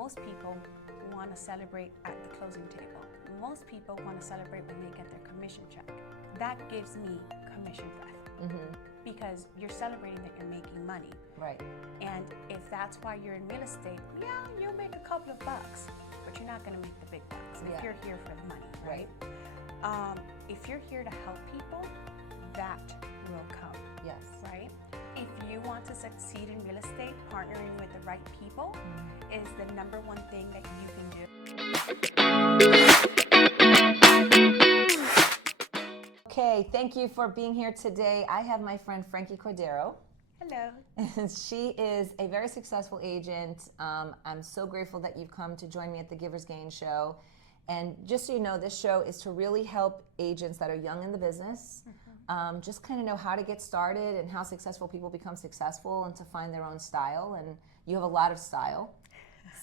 most people want to celebrate at the closing table. Most people want to celebrate when they get their commission check. That gives me commission breath. Because you're celebrating that you're making money. Right. And if that's why you're in real estate, yeah, you'll make a couple of bucks, but you're not going to make the big bucks if you're here for the money, right? If you're here to help people, that will come. Yes. Right? If you want to succeed in real estate, partnering with the right people is the number one thing that you can do. Okay, thank you for being here today. I have my friend Frankie Cordero. Hello. She is a very successful agent. I'm so grateful that you've come to join me at the Givers Gain show. And just so you know, this show is to really help agents that are young in the business, just kind of know how to get started and how successful people become successful and to find their own style. And you have a lot of style.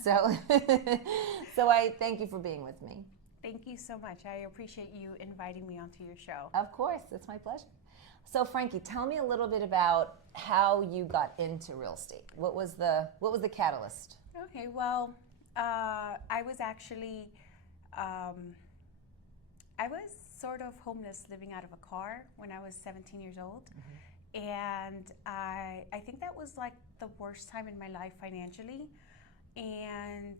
So, so I thank you for being with me. Thank you so much. I appreciate you inviting me onto your show. Of course, it's my pleasure. So Frankie, tell me a little bit about how you got into real estate. What was the catalyst? Okay, well, I was actually, I was sort of homeless, living out of a car when I was 17 years old. And I think that was like the worst time in my life financially. And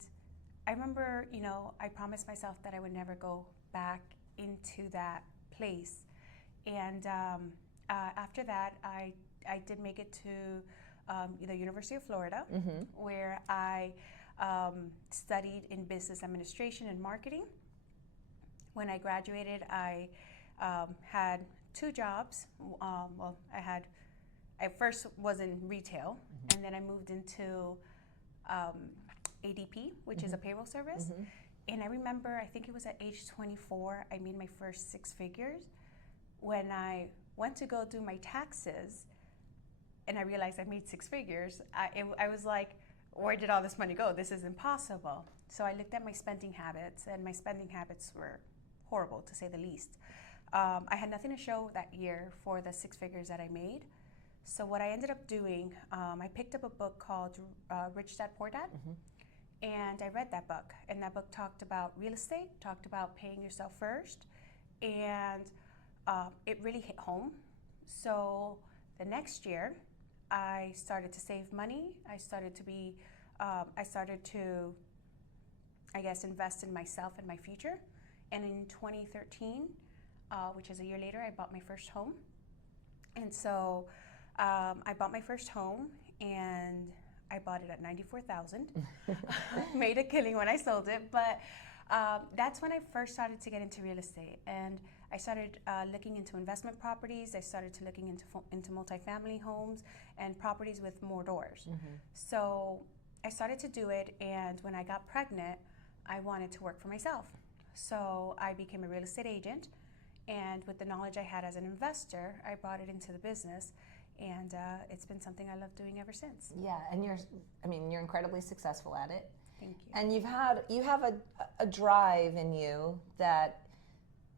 I remember, you know, I promised myself that I would never go back into that place. And after that, I did make it to the University of Florida, where I studied in business administration and marketing. When I graduated, I had 2 jobs. Well, I first was in retail, and then I moved into ADP, which is a payroll service. And I remember, I think it was at age 24, I made my first 6 figures. When I went to go do my taxes, and I realized I made 6 figures, I was like, where did all this money go? This is impossible. So I looked at my spending habits, and my spending habits were horrible, to say the least. I had nothing to show that year for the 6 figures that I made. So what I ended up doing, I picked up a book called Rich Dad, Poor Dad. And I read that book, and that book talked about real estate, talked about paying yourself first, and it really hit home. So the next year, I started to save money. I started to, I guess, invest in myself and my future. And in 2013, which is a year later, I bought my first home. And so I bought my first home, and I bought it at $94,000. Made a killing when I sold it, but that's when I first started to get into real estate. And I started looking into investment properties. I started to looking into multifamily homes and properties with more doors. So I started to do it, and when I got pregnant, I wanted to work for myself. So I became a real estate agent, and with the knowledge I had as an investor, I brought it into the business. And it's been something I love doing ever since. Yeah, and you're incredibly successful at it. Thank you. And you have a drive in you that,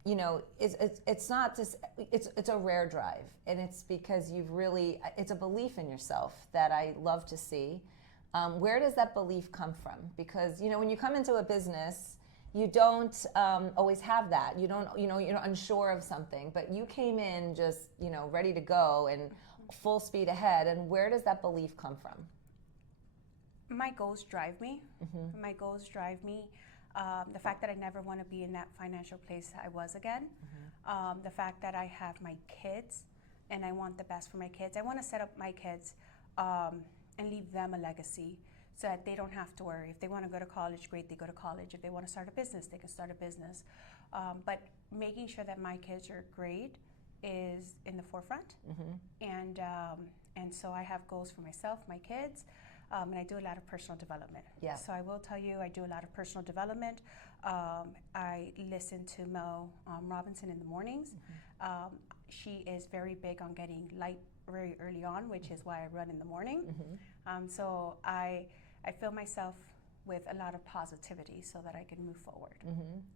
you know, it's not just, it's a rare drive. And it's because it's a belief in yourself that I love to see. Where does that belief come from? Because, you know, when you come into a business, you don't always have that. You're unsure of something, but you came in just, you know, ready to go and full speed ahead. And where does that belief come from? My goals drive me. My goals drive me. The fact that I never want to be in that financial place I was again. The fact that I have my kids and I want the best for my kids. I want to set up my kids and leave them a legacy so that they don't have to worry. If they want to go to college, great, they go to college. If they want to start a business, they can start a business. But making sure that my kids are great is in the forefront. And so I have goals for myself, my kids, and I do a lot of personal development. Yeah. So I will tell you, I do a lot of personal development. I listen to Mel Robinson in the mornings. She is very big on getting light very early on, which is why I run in the morning. So I feel myself with a lot of positivity so that I can move forward.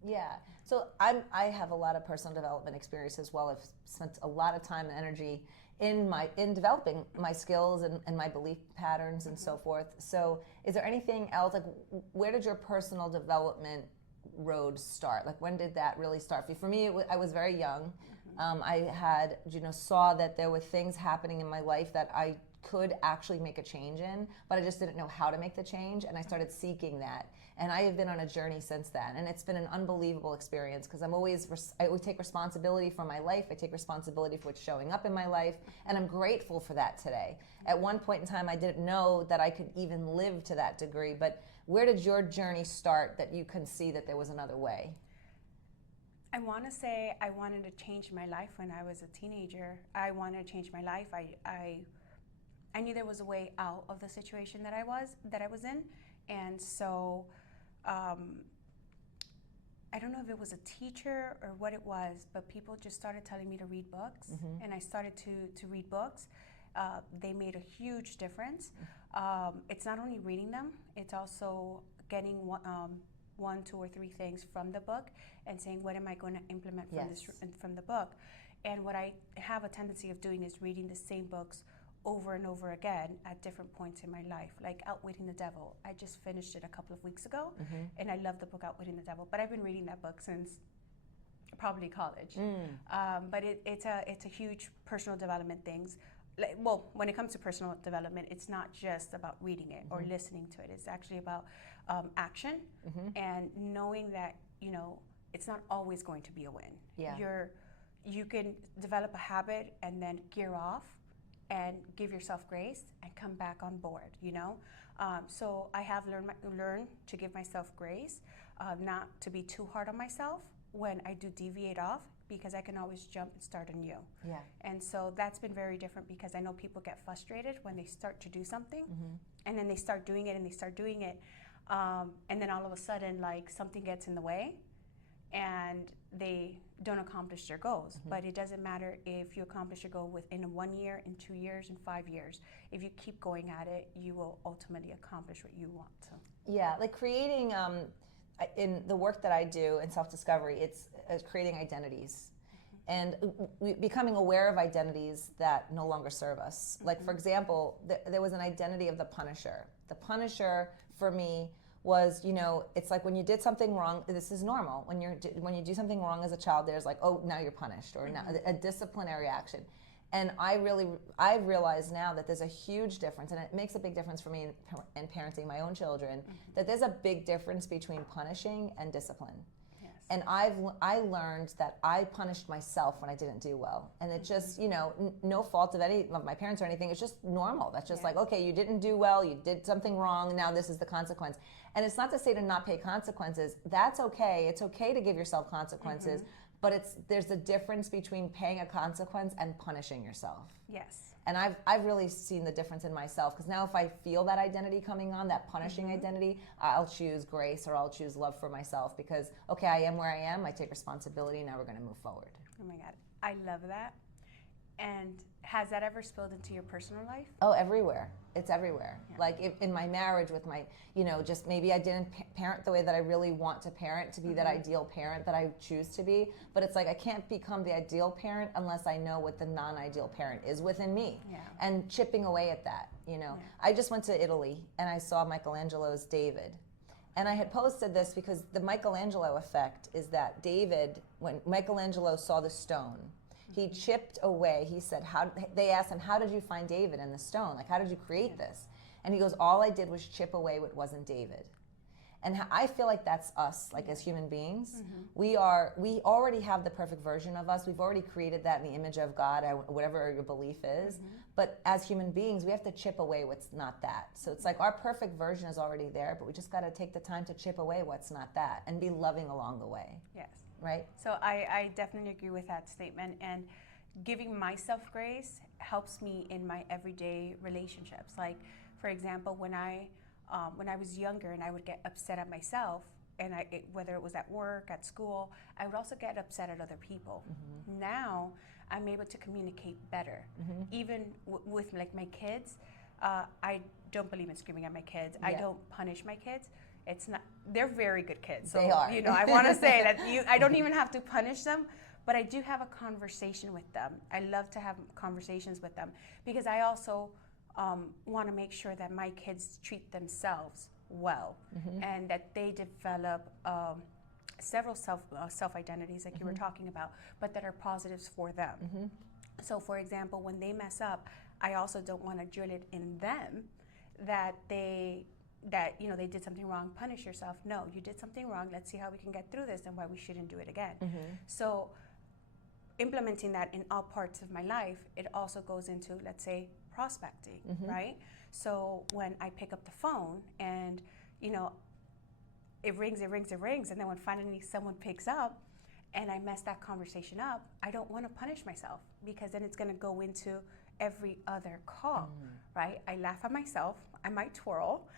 Yeah. So I have a lot of personal development experience as well. I've spent a lot of time and energy in developing my skills and my belief patterns and so forth. So is there anything else, like where did your personal development road start? Like when did that really start? For me, I was very young. I had, saw that there were things happening in my life that I could actually make a change in, but I just didn't know how to make the change, and I started seeking that. And I have been on a journey since then, and it's been an unbelievable experience because I always take responsibility for my life. I take responsibility for what's showing up in my life, and I'm grateful for that today. At one point in time, I didn't know that I could even live to that degree, but where did your journey start that you can see that there was another way? I want to say I wanted to change my life when I was a teenager. I wanted to change my life. I knew there was a way out of the situation that I was in, and so I don't know if it was a teacher or what it was, but people just started telling me to read books, and I started to read books. They made a huge difference. It's not only reading them; it's also getting one, two, or three things from the book and saying, what am I going to implement from the book? And what I have a tendency of doing is reading the same books over and over again at different points in my life, like Outwitting the Devil. I just finished it a couple of weeks ago, and I love the book Outwitting the Devil, but I've been reading that book since probably college. But it's a huge personal development things. Well, when it comes to personal development, it's not just about reading it or listening to it. It's actually about action and knowing that, it's not always going to be a win. Yeah. You can develop a habit and then gear off and give yourself grace and come back on board, So I have learned to give myself grace, not to be too hard on myself when I do deviate off, because I can always jump and start anew. Yeah. And so that's been very different, because I know people get frustrated when they start to do something, and then they start doing it and they start doing it, and then all of a sudden, like, something gets in the way and they don't accomplish their goals. But it doesn't matter if you accomplish your goal within 1 year, in 2 years, in 5 years. If you keep going at it, you will ultimately accomplish what you want to. Yeah, like creating, in the work that I do in self-discovery, it's creating identities. And becoming aware of identities that no longer serve us. Like, for example, there was an identity of the Punisher. The Punisher, for me, was, it's like when you did something wrong, this is normal. When you do something wrong as a child, there's like, oh, now you're punished, or now a disciplinary action. And I realize now that there's a huge difference, and it makes a big difference for me in parenting my own children, that there's a big difference between punishing and discipline. Yes. And I learned that I punished myself when I didn't do well. And it just, no fault of any of my parents or anything. It's just normal. That's just like, okay, you didn't do well, you did something wrong, now this is the consequence. And it's not to say to not pay consequences. That's okay. It's okay to give yourself consequences. But there's a difference between paying a consequence and punishing yourself. Yes. And I've really seen the difference in myself, because now if I feel that identity coming on, that punishing identity, I'll choose grace, or I'll choose love for myself, because, okay, I am where I am, I take responsibility, now we're going to move forward. Oh my God, I love that. And has that ever spilled into your personal life? Oh, everywhere. It's everywhere. Yeah. Like in my marriage with my, just maybe I didn't parent the way that I really want to parent, to be that ideal parent that I choose to be. But it's like I can't become the ideal parent unless I know what the non-ideal parent is within me. Yeah. And chipping away at that, Yeah. I just went to Italy and I saw Michelangelo's David. And I had posted this because the Michelangelo effect is that David, when Michelangelo saw the stone, he chipped away. He said, they asked him, how did you find David in the stone? Like, how did you create this? And he goes, all I did was chip away what wasn't David. And I feel like that's us, like as human beings. We already have the perfect version of us. We've already created that in the image of God, whatever your belief is. But as human beings, we have to chip away what's not that. So it's like our perfect version is already there, but we just got to take the time to chip away what's not that and be loving along the way. Yes. Right? So I definitely agree with that statement. And giving myself grace helps me in my everyday relationships. Like, for example, when I was younger and I would get upset at myself, and whether it was at work, at school, I would also get upset at other people. Now I'm able to communicate better. Even with like my kids, I don't believe in screaming at my kids. Yeah. I don't punish my kids. It's not. They're very good kids. So, They are. You know, I want to say that I don't even have to punish them, but I do have a conversation with them. I love to have conversations with them because I also want to make sure that my kids treat themselves well and that they develop several self identities, like you were talking about, but that are positives for them. So, for example, when they mess up, I also don't want to drill it in them that they did something wrong. Punish yourself. No, you did something wrong. Let's see how we can get through this and why we shouldn't do it again. So, implementing that in all parts of my life, it also goes into, let's say, prospecting, right? So when I pick up the phone and, you know, it rings, and then when finally someone picks up and I mess that conversation up, I don't want to punish myself because then it's going to go into every other call, right? I laugh at myself. I might twirl,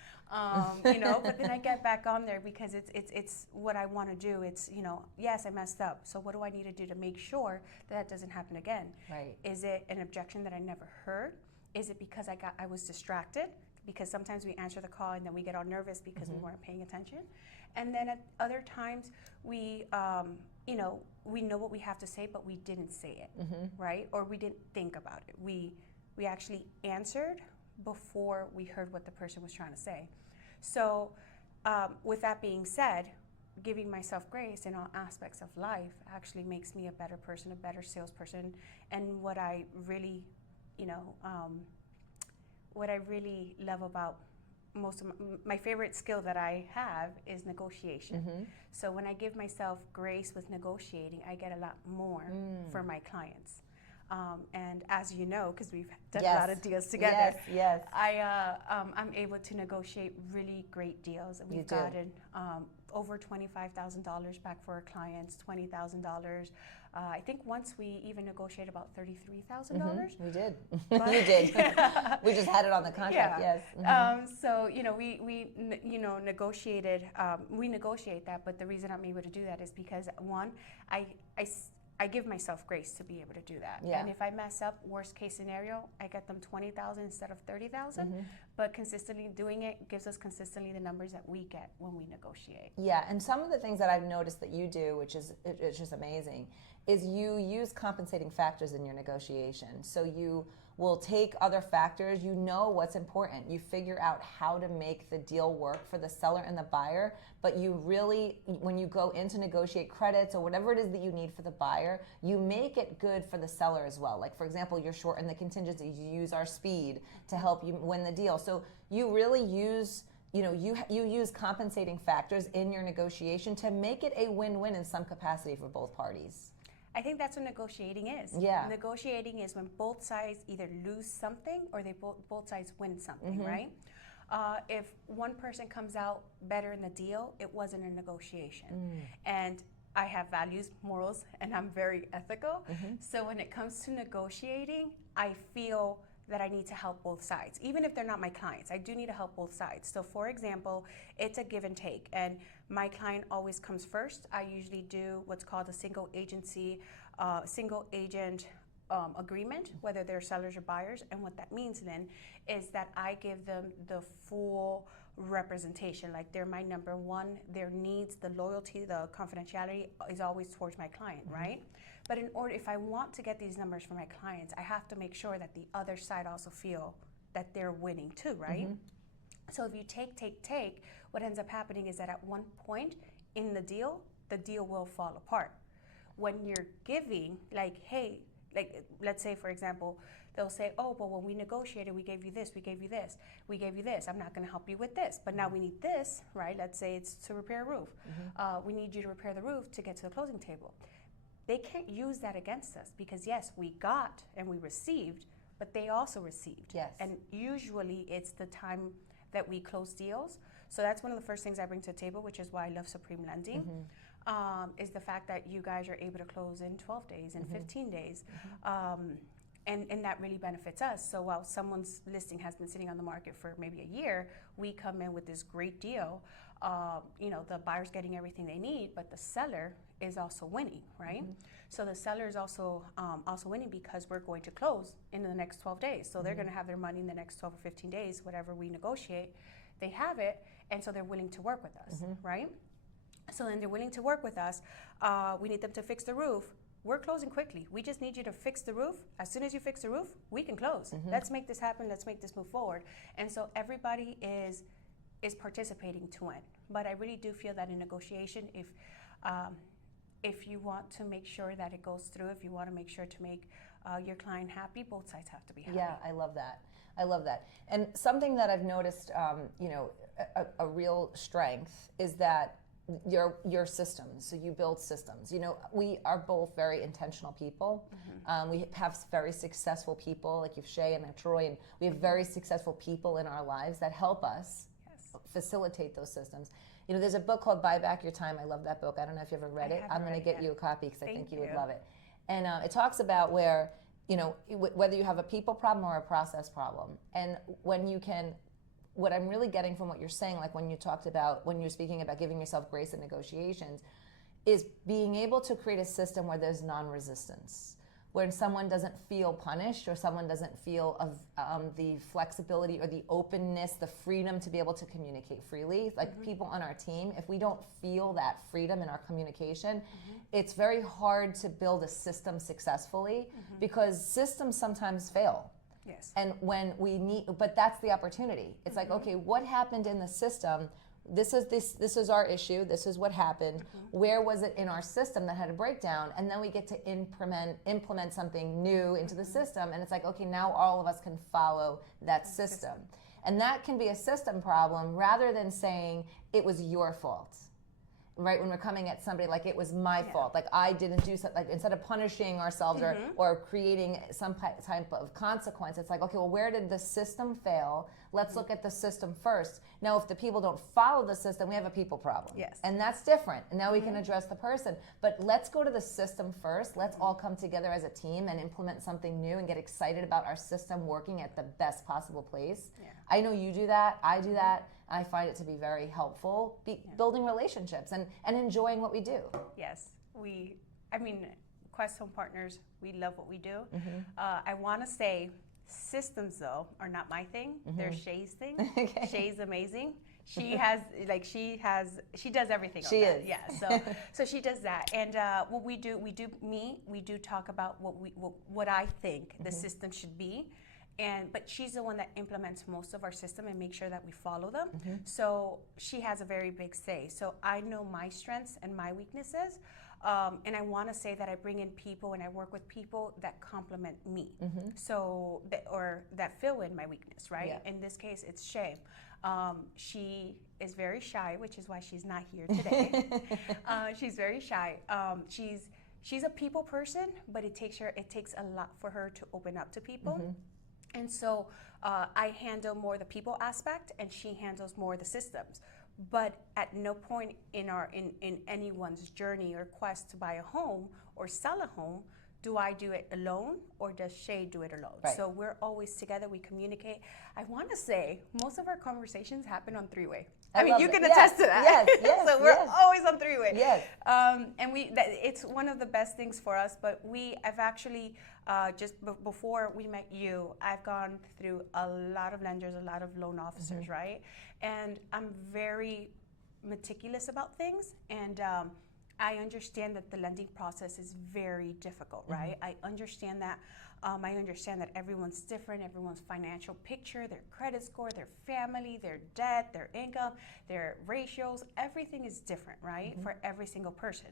you know, but then I get back on there because it's what I want to do. It's, you know, yes, I messed up. So what do I need to do to make sure that doesn't happen again? Right. Is it an objection that I never heard? Is it because I was distracted? Because sometimes we answer the call and then we get all nervous because we weren't paying attention. And then at other times we, you know, we know what we have to say, but we didn't say it, right? Or we didn't think about it. We actually answered before we heard what the person was trying to say. So with that being said, giving myself grace in all aspects of life actually makes me a better person, a better salesperson. And what I really, you know, what I really love about most of my favorite skill that I have is negotiation. So when I give myself grace with negotiating, I get a lot more for my clients. And as you know, because we've done a lot of deals together, I'm able to negotiate really great deals. We've gotten over $25,000 back for our clients, $20,000. I think once we even negotiated about $33,000. We did. You did. We just had it on the contract. Yes. So you know, we you know negotiated. We negotiate that, but the reason I'm able to do that is because one, I give myself grace to be able to do that. And if I mess up, worst case scenario, I get them 20,000 instead of 30,000. But consistently doing it gives us consistently the numbers that we get when we negotiate. Yeah, and some of the things that I've noticed that you do, which is it's just amazing, is you use compensating factors in your negotiation. So you will take other factors, you know what's important. You figure out how to make the deal work for the seller and the buyer, but you really, when you go in to negotiate credits or whatever it is that you need for the buyer, you make it good for the seller as well. Like, for example, you're short in the contingencies, you use our speed to help you win the deal. So you really use, you know, you use compensating factors in your negotiation to make it a win-win in some capacity for both parties. I think that's what negotiating is. Yeah. Negotiating is when both sides either lose something or they both sides win something, right? If one person comes out better in the deal, it wasn't a negotiation. And I have values, morals, and I'm very ethical. So when it comes to negotiating, I feel that I need to help both sides. Even if they're not my clients, I do need to help both sides. So for example, it's a give and take, and my client always comes first. I usually do what's called a single agent agreement, whether they're sellers or buyers. And what that means then is that I give them the full representation, like they're my number one, their needs, the loyalty, the confidentiality is always towards my client, right? But in order, if I want to get these numbers for my clients, I have to make sure that the other side also feel that they're winning too, right? So if you take, what ends up happening is that at one point in the deal will fall apart. When you're giving, like, hey, like, let's say, for example, they'll say, oh, but when we negotiated, we gave you this, we gave you this, we gave you this. I'm not going to help you with this, but now we need this, right? Let's say it's to repair a roof. We need you to repair the roof to get to the closing table. They can't use that against us because, yes, we got and we received, but they also received. Yes. And usually it's the time that we close deals. So that's one of the first things I bring to the table, which is why I love Supreme Lending, is the fact that you guys are able to close in 12 days, in 15 days. And that really benefits us. So while someone's listing has been sitting on the market for maybe a year, we come in with this great deal. You know, the buyer's getting everything they need, but the seller is also winning, right? So the seller is also winning because we're going to close in the next 12 days. So they're going to have their money in the next 12 or 15 days, whatever we negotiate. They have it, and so they're willing to work with us, right? So then they're willing to work with us. We need them to fix the roof. We're closing quickly. We just need you to fix the roof. As soon as you fix the roof, we can close. Let's make this happen. Let's make this move forward. And so everybody is participating to win. But I really do feel that in negotiation, if you want to make sure that it goes through, if you want to make sure to make your client happy, both sides have to be happy. Yeah, I love that. I love that. And something that I've noticed, you know, a real strength is that your systems. So you build systems. You know, we are both very intentional people. We have very successful people, like you've Shay and Troy, and we have very successful people in our lives that help us facilitate those systems. You know, there's a book called Buy Back Your Time. I love that book. I don't know if you've ever read it. I'm going to get you a copy because I think you would love it. And it talks about where, you know, whether you have a people problem or a process problem. And when you can, what I'm really getting from what you're saying, like when you talked about, when you're speaking about giving yourself grace in negotiations, is being able to create a system where there's non-resistance, when someone doesn't feel punished or someone doesn't feel of the flexibility or the openness, the freedom to be able to communicate freely. Like people on our team, if we don't feel that freedom in our communication, it's very hard to build a system successfully because systems sometimes fail. Yes. And when we need, but that's the opportunity. It's like, okay, what happened in the system? This is our issue. This is what happened. Where was it in our system that had a breakdown? And then we get to implement something new into the system. And it's like, okay, now all of us can follow that system. And that can be a system problem rather than saying it was your fault. Right, when we're coming at somebody like it was my fault, like I didn't do something, like instead of punishing ourselves or creating some type of consequence, it's like, okay, well, where did the system fail? Let's look at the system first. Now, if the people don't follow the system, we have a people problem. Yes. And that's different. And now we can address the person. But let's go to the system first. Let's all come together as a team and implement something new and get excited about our system working at the best possible place. Yeah. I know you do that. I do that. I find it to be very helpful, building relationships and enjoying what we do. Yes, Quest Home Partners, we love what we do. I want to say systems, though, are not my thing. They're Shay's thing. Okay. Shay's amazing. She does everything. She is. Yeah, so she does that. And what we do talk about what I think the system should be. But she's the one that implements most of our system and makes sure that we follow them. So she has a very big say. So I know my strengths and my weaknesses. And I want to say that I bring in people and I work with people that complement me. So that fill in my weakness, right? Yeah. In this case, it's Shay. She is very shy, which is why she's not here today. She's very shy. She's a people person, but it takes a lot for her to open up to people. And so I handle more the people aspect, and she handles more the systems. But at no point in anyone's journey or quest to buy a home or sell a home do I do it alone, or does Shay do it alone? Right. So we're always together. We communicate. I want to say most of our conversations happen on three-way. I mean, you can attest to that. Yes. So we're always on three-way. Yes. And it's one of the best things for us. But I've actually just before we met you, I've gone through a lot of lenders, a lot of loan officers, right? And I'm very meticulous about things, and I understand that the lending process is very difficult, right? I understand that. I understand that everyone's different, everyone's financial picture, their credit score, their family, their debt, their income, their ratios, everything is different, right? For every single person.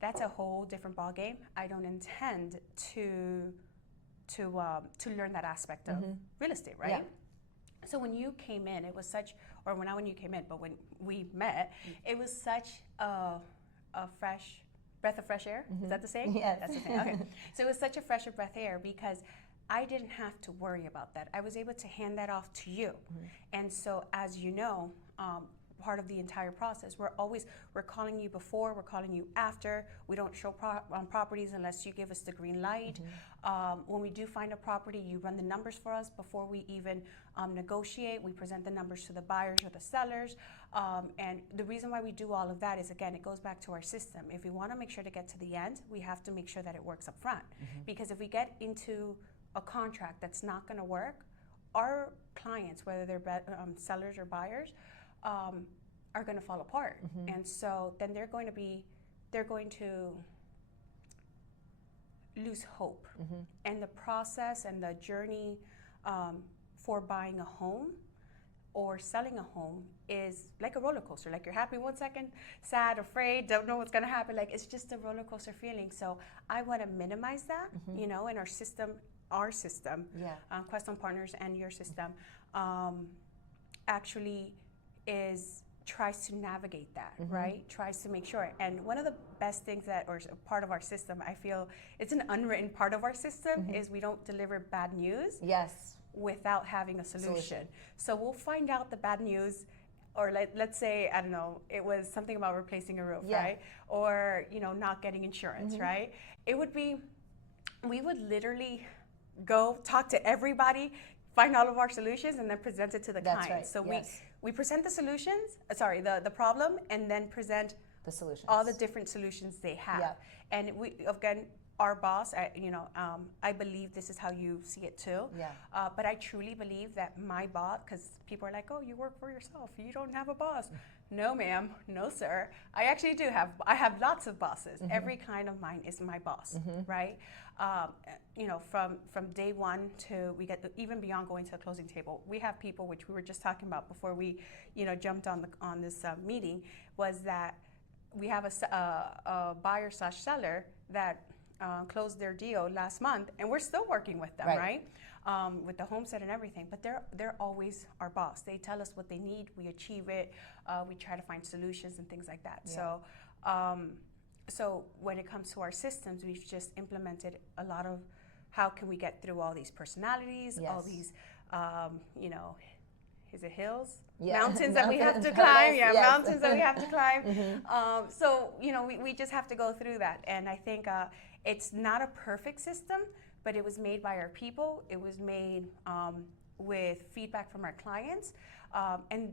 That's a whole different ballgame. I don't intend to learn that aspect of real estate, right? Yeah. So when you came in, it was such, or not when you came in, but when we met, it was such a fresh breath of fresh air. Is that the saying? Yes. That's the saying. Okay. So it was such a fresh breath of air because I didn't have to worry about that. I was able to hand that off to you. And so, as you know, part of the entire process, we're calling you before, we're calling you after. We don't show on properties unless you give us the green light. When we do find a property, you run the numbers for us before we even negotiate. We present the numbers to the buyers or the sellers. And the reason why we do all of that is, again, it goes back to our system. If we want to make sure to get to the end, we have to make sure that it works up front. Because if we get into a contract that's not going to work, our clients, whether they're sellers or buyers, are going to fall apart. And so then they're going to lose hope. And the process and the journey for buying a home or selling a home is like a roller coaster. Like you're happy 1 second, sad, afraid, don't know what's going to happen. Like it's just a roller coaster feeling. So I want to minimize that, you know, in our system, Quest Partners and your system actually tries to navigate that, right? Tries to make sure. And one of the best things or part of our system, I feel it's an unwritten part of our system, is we don't deliver bad news. Yes. Without having a solution. So we'll find out the bad news, or let's say, I don't know, it was something about replacing a roof, right? Or, you know, not getting insurance, right? We would literally go talk to everybody, find all of our solutions, and then present it to the client. Right. So we present the solutions, the problem, and then present the solutions, all the different solutions they have. And we, again, our boss, I believe this is how you see it too. But I truly believe that my boss, because people are like, oh, you work for yourself, you don't have a boss. No, ma'am, no, sir. I actually do I have lots of bosses. Every client of mine is my boss, right? You know, from day one to even beyond going to the closing table. We have people, which we were just talking about before we, you know, jumped on this meeting, was that we have a buyer/seller that closed their deal last month, and we're still working with them, right? With the homestead and everything, but they're always our boss. They tell us what they need, we achieve it, we try to find solutions and things like that. So when it comes to our systems, we've just implemented a lot of how can we get through all these personalities, all these, you know, is it hills? Mountains that we have to climb. Mountains that we have to climb. So, you know, we just have to go through that. And I think it's not a perfect system, but it was made by our people. It was made with feedback from our clients, and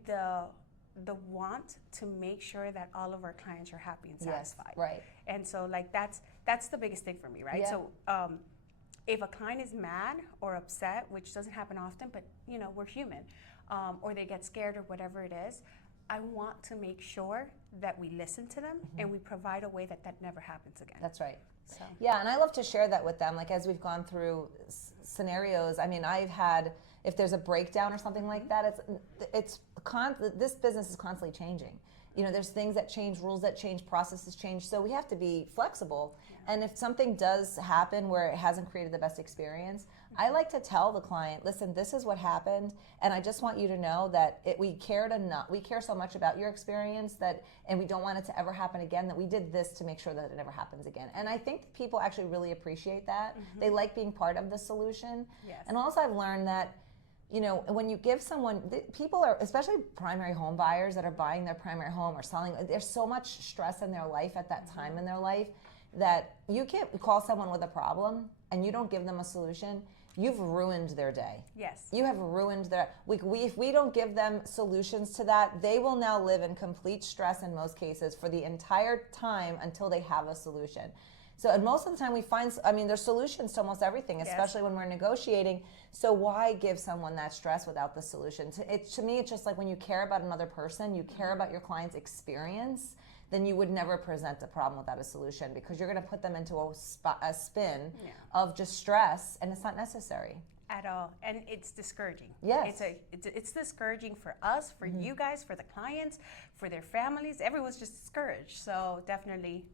the want to make sure that all of our clients are happy and satisfied. Right. And so, like, that's the biggest thing for me, right? So if a client is mad or upset, which doesn't happen often, but, you know, we're human, or they get scared or whatever it is, I want to make sure that we listen to them and we provide a way that never happens again. That's right. So. Yeah, and I love to share that with them. Like, as we've gone through scenarios, I mean, I've had, if there's a breakdown or something like that, this business is constantly changing. You know, there's things that change, rules that change, processes change, so we have to be flexible. And if something does happen where it hasn't created the best experience, I like to tell the client, listen, this is what happened, and I just want you to know that we care so much about your experience and we don't want it to ever happen again, that we did this to make sure that it never happens again. And I think people actually really appreciate that. They like being part of the solution. And also I've learned that, you know, when you give someone, people are, especially primary home buyers that are buying their primary home or selling, there's so much stress in their life at that time in their life that you can't call someone with a problem and you don't give them a solution. You've ruined their day. You have ruined their, if we don't give them solutions to that, they will now live in complete stress in most cases for the entire time until they have a solution. So, and most of the time we find, I mean, there's solutions to almost everything, especially when we're negotiating. So why give someone that stress without the solution? To me, it's just like when you care about another person, you care about your client's experience, then you would never present a problem without a solution, because you're going to put them into a spin of just stress, and it's not necessary. At all. And it's discouraging. It's discouraging for us, for you guys, for the clients, for their families. Everyone's just discouraged. So definitely,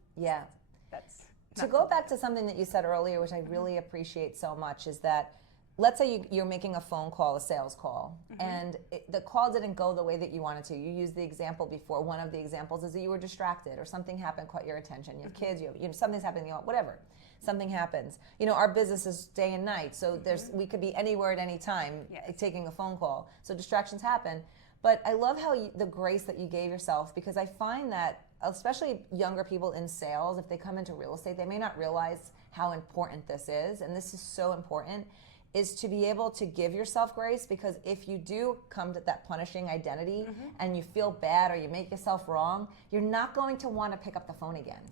that's... To go back to something that you said earlier, which I really appreciate so much, is that let's say you're making a phone call, a sales call, and the call didn't go the way that you wanted to. You used the example before. One of the examples is that you were distracted, or something happened, caught your attention. You have kids, you know, something's happening, whatever. Something happens. You know, our business is day and night, so we could be anywhere at any time taking a phone call. So distractions happen. But I love how the grace that you gave yourself, because I find that especially younger people in sales, if they come into real estate, they may not realize how important this is, and this is so important, is to be able to give yourself grace, because if you do come to that punishing identity and you feel bad or you make yourself wrong, you're not going to want to pick up the phone again.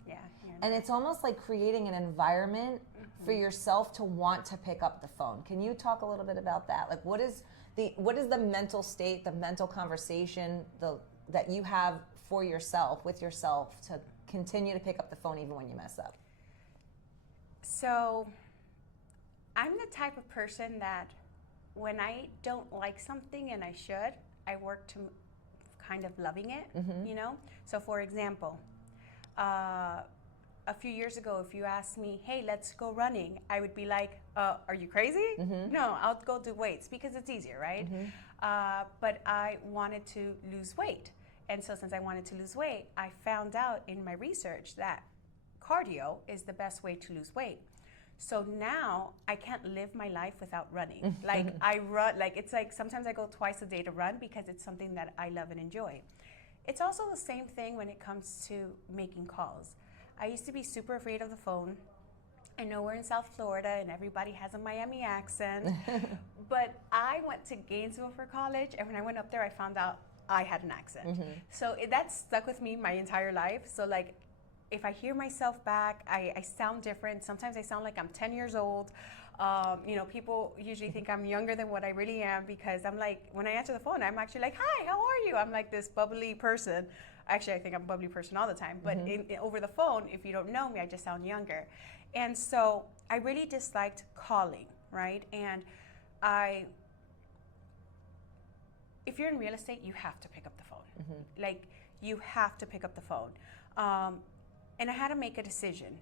And it's almost like creating an environment for yourself to want to pick up the phone. Can you talk a little bit about that? Like, what is the mental state, the mental conversation, that you have for yourself, with yourself, to continue to pick up the phone even when you mess up? So I'm the type of person that when I don't like something and I should, I work to kind of loving it, you know? So for example, a few years ago, if you asked me, hey, let's go running, I would be like, are you crazy? No, I'll go do weights because it's easier, right? But I wanted to lose weight. And so since I wanted to lose weight, I found out in my research that cardio is the best way to lose weight. So now I can't live my life without running. Like I run, like it's like sometimes I go twice a day to run because it's something that I love and enjoy. It's also the same thing when it comes to making calls. I used to be super afraid of the phone. I know we're in South Florida and everybody has a Miami accent, but I went to Gainesville for college, and when I went up there, I found out I had an accent. So that stuck with me my entire life. So like, if I hear myself back, I sound different. Sometimes I sound like I'm 10 years old. You know, people usually think I'm younger than what I really am because I'm like, when I answer the phone, I'm actually like, hi, how are you? I'm like this bubbly person. Actually, I think I'm a bubbly person all the time. But over the phone, if you don't know me, I just sound younger. And so I really disliked calling, right? And if you're in real estate, you have to pick up the phone. Like, you have to pick up the phone. And I had to make a decision.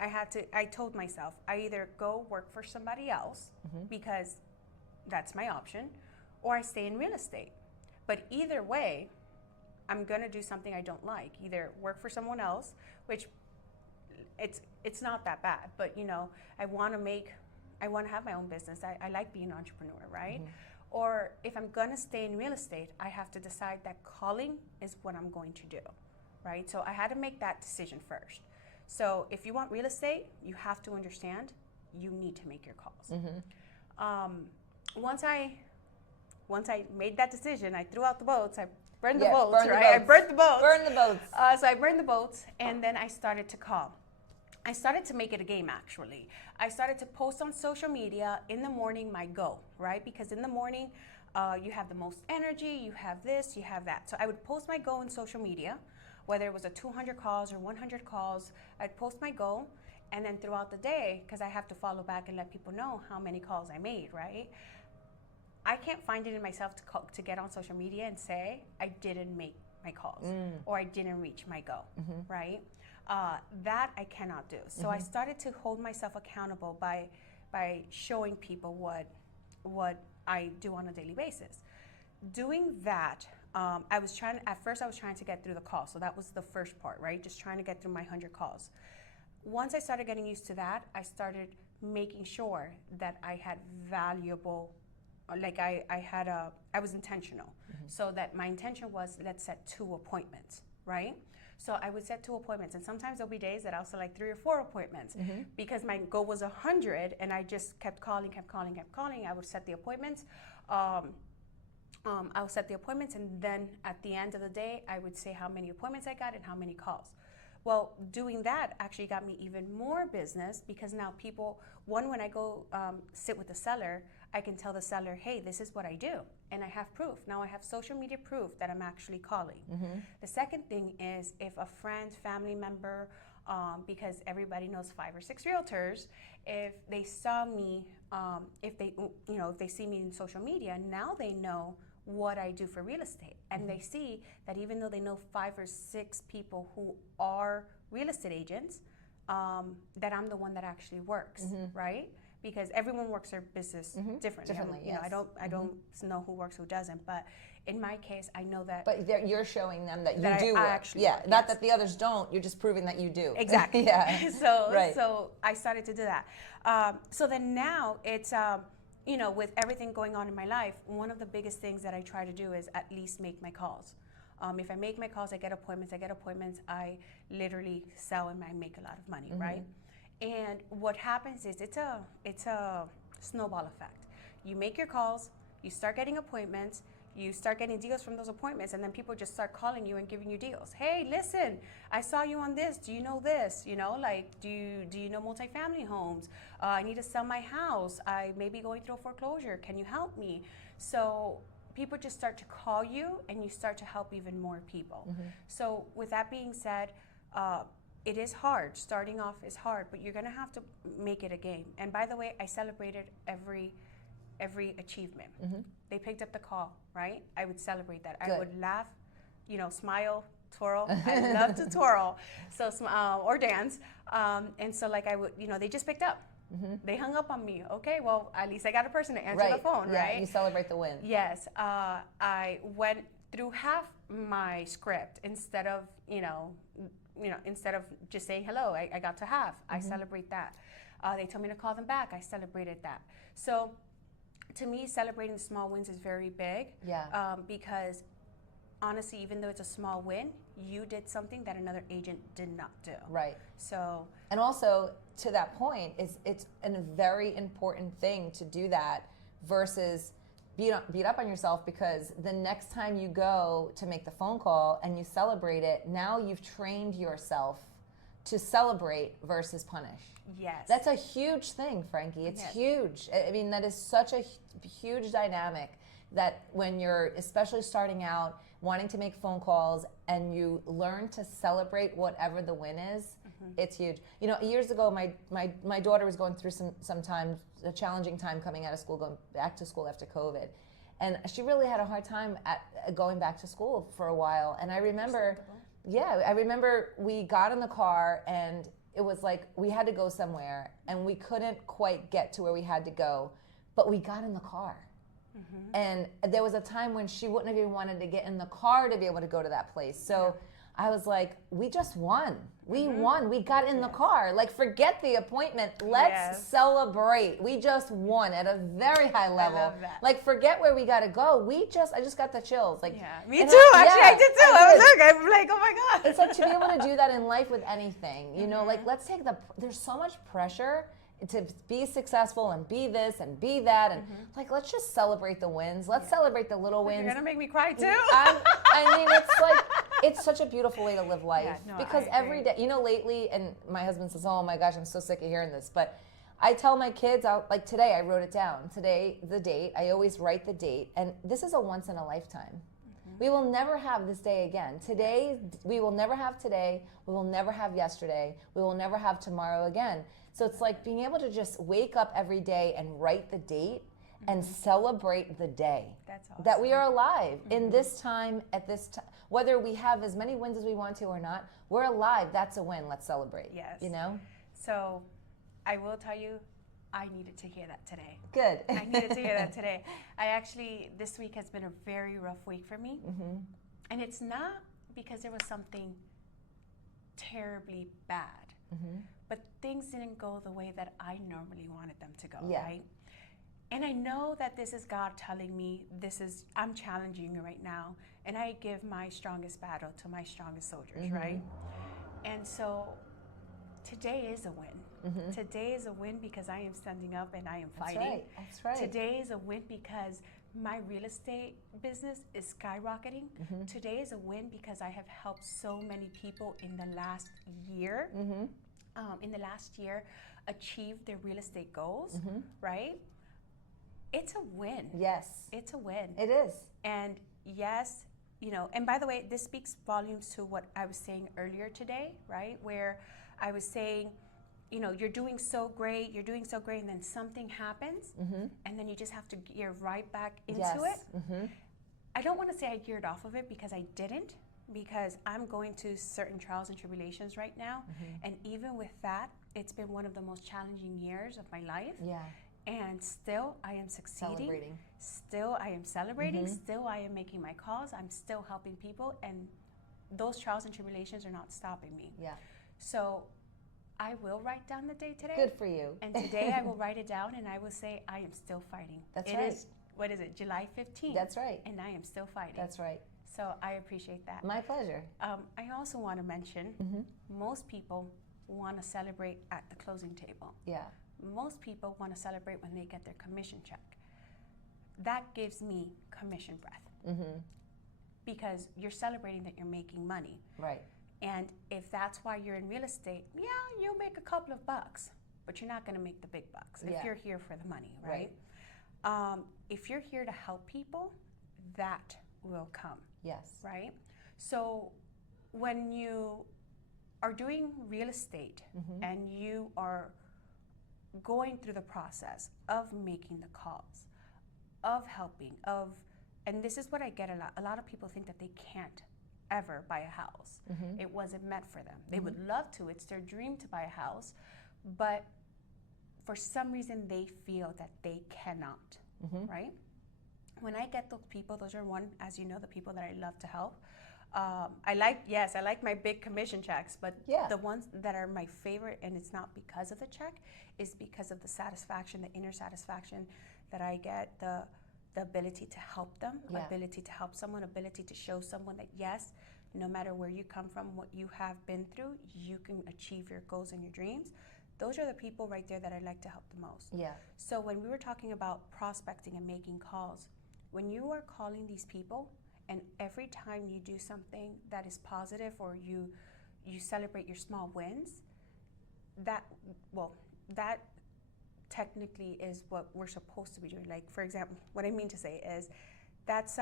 I told myself, I either go work for somebody else because that's my option, or I stay in real estate. But either way, I'm gonna do something I don't like. Either work for someone else, which it's not that bad, but you know, I wanna have my own business. I like being an entrepreneur, right? Or if I'm gonna stay in real estate, I have to decide that calling is what I'm going to do, right? So I had to make that decision first. So if you want real estate, you have to understand you need to make your calls. Once I made that decision, I threw out the boats. I burned the boats, right? I burnt the boats. Burn the boats. So I burned the boats, and then I started to call. I started to make it a game, actually. I started to post on social media in the morning my go, right? Because in the morning, you have the most energy, you have this, you have that. So I would post my go on social media, whether it was a 200 calls or 100 calls, I'd post my go, and then throughout the day, because I have to follow back and let people know how many calls I made, right? I can't find it in myself to get on social media and say I didn't make my calls or I didn't reach my go, right? That I cannot do. So I started to hold myself accountable by showing people what I do on a daily basis. Doing that, at first I was trying to get through the call. So that was the first part, right? Just trying to get through my 100 calls. Once I started getting used to that, I started making sure that I had valuable, like I was intentional. So that my intention was, let's set 2 appointments, right? So I would set 2 appointments, and sometimes there'll be days that I'll set like 3 or 4 appointments because my goal was 100, and I just kept calling. I would set the appointments. I would set the appointments, and then at the end of the day, I would say how many appointments I got and how many calls. Well, doing that actually got me even more business because now people, when I go sit with the seller, I can tell the seller, hey, this is what I do. And I have proof. Now I have social media proof that I'm actually calling. The second thing is if a friend, family member, because everybody knows 5 or 6 realtors, if they saw me, if they see me in social media, now they know what I do for real estate. And they see that even though they know 5 or 6 people who are real estate agents, that I'm the one that actually works, right? Because everyone works their business differently. You know, I don't know who works, who doesn't, but in my case, I know that. But you're showing them that you do work. Actually work, not that the others don't. You're just proving that you do. Exactly. So I started to do that. So then now it's, with everything going on in my life, one of the biggest things that I try to do is at least make my calls. If I make my calls, I get appointments. I literally sell and I make a lot of money, right? And what happens is it's a snowball effect. You make your calls, you start getting appointments, you start getting deals from those appointments, and then people just start calling you and giving you deals. Hey, listen, I saw you on this. Do you know this? You know, like, do you know multifamily homes? I need to sell my house. I may be going through a foreclosure. Can you help me? So people just start to call you and you start to help even more people. So with that being said, it is hard. Starting off is hard, but you're gonna have to make it a game. And by the way, I celebrated every achievement. They picked up the call, right? I would celebrate that. Good. I would laugh, smile, twirl. I love to twirl, so or dance. And so like I would, they just picked up. They hung up on me. Okay, well, at least I got a person to answer the phone, yeah, right? You celebrate the win. Yes. I went through half my script instead of, instead of just saying hello, I got to half. I celebrate that. They told me to call them back. I celebrated that. So to me, celebrating the small wins is very big. Yeah. Because honestly, even though it's a small win, you did something that another agent did not do. Right. So. And also, to that point, it's a very important thing to do that versus beat up on yourself, because the next time you go to make the phone call and you celebrate it, now you've trained yourself to celebrate versus punish. Yes. That's a huge thing, Frankie. It's huge. I mean, that is such a huge dynamic that when you're especially starting out, wanting to make phone calls, and you learn to celebrate whatever the win is, it's huge. Years ago, my daughter was going through a challenging time coming out of school, going back to school after COVID. And she really had a hard time at going back to school for a while. And I remember, we got in the car and it was like we had to go somewhere and we couldn't quite get to where we had to go, but we got in the car. And there was a time when she wouldn't have even wanted to get in the car to be able to go to that place. So I was like, we just won. We won. We got in the car. Like, forget the appointment. Let's celebrate. We just won at a very high level. I love that. Like, forget where we got to go. I just got the chills. Like, me too. Actually, I did too. I'm like, oh my God. It's like to be able to do that in life with anything. Like, there's so much pressure to be successful and be this and be that, and like, let's just celebrate the wins. Let's celebrate the little wins. You're gonna make me cry too. I mean, it's like, it's such a beautiful way to live life, because every day, lately, and my husband says, oh my gosh, I'm so sick of hearing this, but I tell my kids, like today, I wrote it down. Today, the date, I always write the date, and this is a once in a lifetime. We will never have this day again. Today, we will never have today. We will never have yesterday. We will never have tomorrow again. So it's like being able to just wake up every day and write the date and celebrate the day. That's awesome. That we are alive in this time, at this time. Whether we have as many wins as we want to or not, we're alive. That's a win. Let's celebrate. Yes. So I will tell you, I needed to hear that today. Good. I needed to hear that today. This week has been a very rough week for me. And it's not because there was something terribly bad. But things didn't go the way that I normally wanted them to go, right? And I know that this is God telling me, I'm challenging you right now, and I give my strongest battle to my strongest soldiers, right? And so today is a win. Today is a win because I am standing up and I am fighting. That's right. Today is a win because my real estate business is skyrocketing. Today is a win because I have helped so many people in the last year. Achieve their real estate goals, right? It's a win. Yes. It's a win. It is. And yes, and by the way, this speaks volumes to what I was saying earlier today, right? Where I was saying, you're doing so great, and then something happens, and then you just have to gear right back into it. I don't want to say I geared off of it because I didn't, because I'm going to certain trials and tribulations right now. And even with that, it's been one of the most challenging years of my life. Yeah. And still I am succeeding. Celebrating. Still I am celebrating. Still I am making my calls. I'm still helping people. And those trials and tribulations are not stopping me. Yeah. So I will write down the day today. Good for you. And today I will write it down and I will say I am still fighting. That's right. right. What is it, July 15th? That's right. And I am still fighting. That's right. So I appreciate that. My pleasure. I also want to mention, most people want to celebrate at the closing table. Yeah. Most people want to celebrate when they get their commission check. That gives me commission breath. Because you're celebrating that you're making money. Right. And if that's why you're in real estate, you'll make a couple of bucks, but you're not going to make the big bucks if you're here for the money, right? If you're here to help people, that will come. Yes. Right? So when you are doing real estate and you are going through the process of making the calls, of helping, and this is what I get a lot. A lot of people think that they can't ever buy a house. It wasn't meant for them. They would love to. It's their dream to buy a house, but for some reason they feel that they cannot, right? When I get those people, those are as you know, the people that I love to help. I like my big commission checks, but the ones that are my favorite, and it's not because of the check, is because of the satisfaction, the inner satisfaction that I get, the ability to help them, ability to help someone, ability to show someone that yes, no matter where you come from, what you have been through, you can achieve your goals and your dreams. Those are the people right there that I like to help the most. Yeah. So when we were talking about prospecting and making calls, when you are calling these people, and every time you do something that is positive or you celebrate your small wins, that technically is what we're supposed to be doing. Like, for example, what I mean to say is that's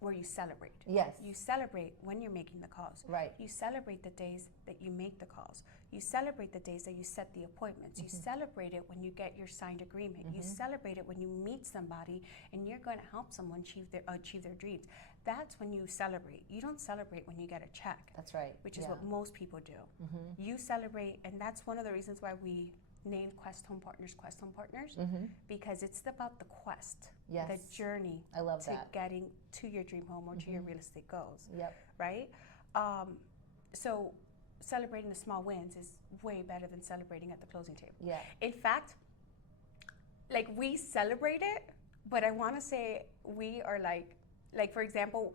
where you celebrate. Yes. You celebrate when you're making the calls. Right. You celebrate the days that you make the calls. You celebrate the days that you set the appointments. You celebrate it when you get your signed agreement. You celebrate it when you meet somebody and you're going to help someone achieve their dreams. That's when you celebrate. You don't celebrate when you get a check. That's right. Which is what most people do. You celebrate, and that's one of the reasons why we named Quest Home Partners, because it's about the quest, the journey to getting to your dream home or to your real estate goals. Yep. Right? So celebrating the small wins is way better than celebrating at the closing table. Yeah. In fact, like, we celebrate it, but I want to say we are like for example,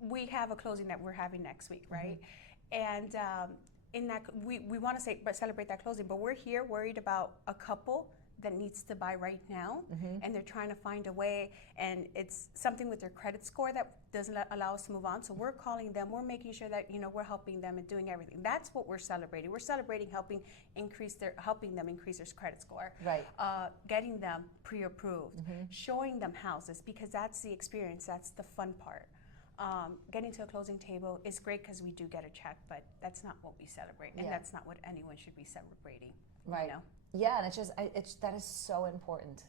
we have a closing that we're having next week, right? And in that, we want to celebrate that closing, but we're here worried about a couple that needs to buy right now, and they're trying to find a way, and it's something with their credit score that doesn't allow us to move on. So we're calling them, we're making sure that we're helping them and doing everything. That's what we're celebrating. We're celebrating helping them increase their credit score, right? Getting them pre-approved, showing them houses, because that's the experience. That's the fun part. Getting to a closing table is great because we do get a check, but that's not what we celebrate, and that's not what anyone should be celebrating. Right. Yeah, and that is so important.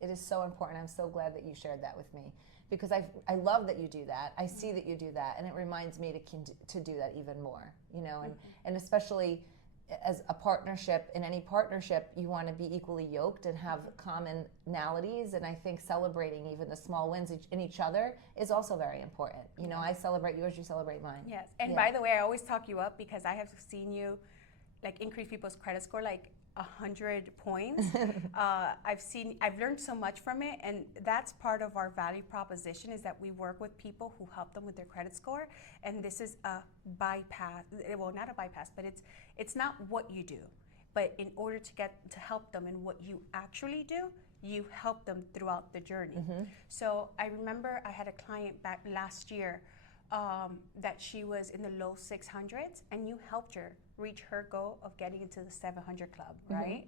It is so important. I'm so glad that you shared that with me, because I love that you do that. I see that you do that, and it reminds me to do that even more. And especially as a partnership, in any partnership, you want to be equally yoked and have commonalities. And I think celebrating even the small wins in each other is also very important. I celebrate yours, you celebrate mine. Yes. And by the way, I always talk you up because I have seen you increase people's credit score 100 points. I've learned so much from it, and that's part of our value proposition, is that we work with people who help them with their credit score. And this is a bypass, well, not a bypass, but it's not what you do, but in order to help them in what you actually do, you help them throughout the journey. So I remember I had a client back last year that she was in the low 600s, and you helped her reach her goal of getting into the 700 club, right?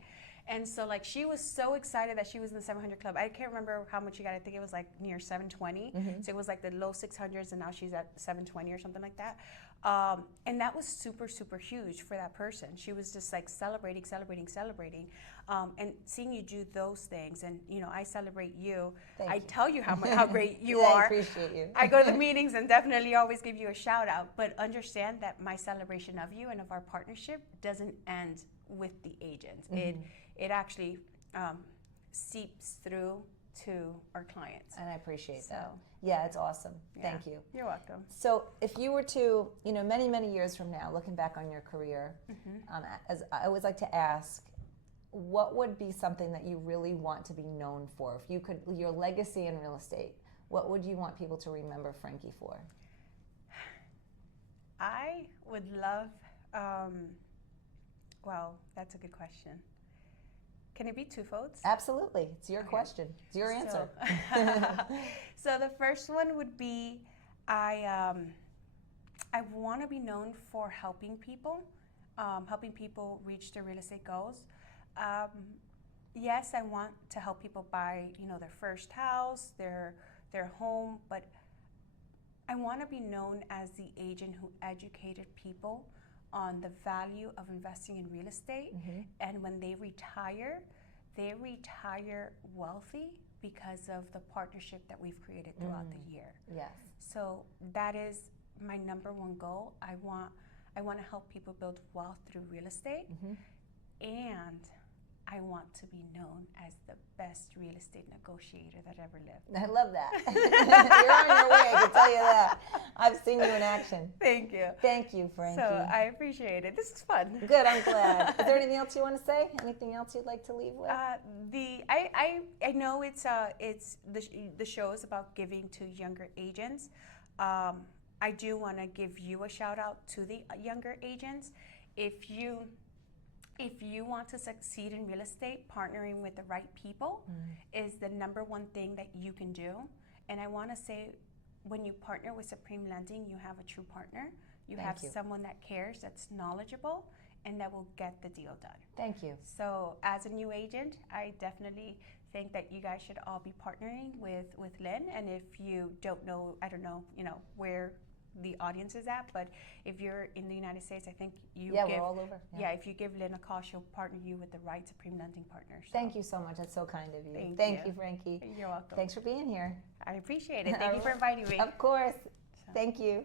And so she was so excited that she was in the 700 club. I can't remember how much she got. I think it was near 720. So it was the low 600s, and now she's at 720 or something like that. And that was super, super huge for that person. She was just celebrating, and seeing you do those things. And I celebrate you. I tell you how great you are. I appreciate you. I go to the meetings and definitely always give you a shout out. But understand that my celebration of you and of our partnership doesn't end with the agents. It actually seeps through to our clients. And I appreciate that. Yeah, it's awesome. Thank you. You're welcome. So if you were to, many, many years from now, looking back on your career, as I always like to ask, what would be something that you really want to be known for? If you could, your legacy in real estate, what would you want people to remember Frankie for? I would love, well, that's a good question. Can it be two-folds? Absolutely. It's your question. It's your answer. So the first one would be, I want to be known for helping people reach their real estate goals. Yes, I want to help people buy, their first house, their home, but I want to be known as the agent who educated people on the value of investing in real estate. And when they retire wealthy because of the partnership that we've created throughout the year. Yes. So that is my number one goal. I want to help people build wealth through real estate, and I want to be known as the best real estate negotiator that ever lived. I love that. You're on your way, I can tell you that. I've seen you in action. Thank you. Thank you, Frankie. So I appreciate it. This is fun. Good, I'm glad. Is there anything else you want to say? Anything else you'd like to leave with? I know it's the show is about giving to younger agents. I do want to give you a shout out to the younger agents. If you want to succeed in real estate, partnering with the right people is the number one thing that you can do. And I want to say, when you partner with Supreme Lending, you have a true partner. You have someone that cares, that's knowledgeable, and that will get the deal done. Thank you. So as a new agent, I definitely think that you guys should all be partnering with Lynn. And if you don't know, I don't know, where the audience is at, but if you're in the United States, I think we're all over. If you give Lynn a call, she'll partner you with the right Supreme Lending partner. So. Thank you so much. That's so kind of you. Thank you, Frankie. You're welcome. Thanks for being here. I appreciate it. Thank you for inviting me. Of course. Thank you.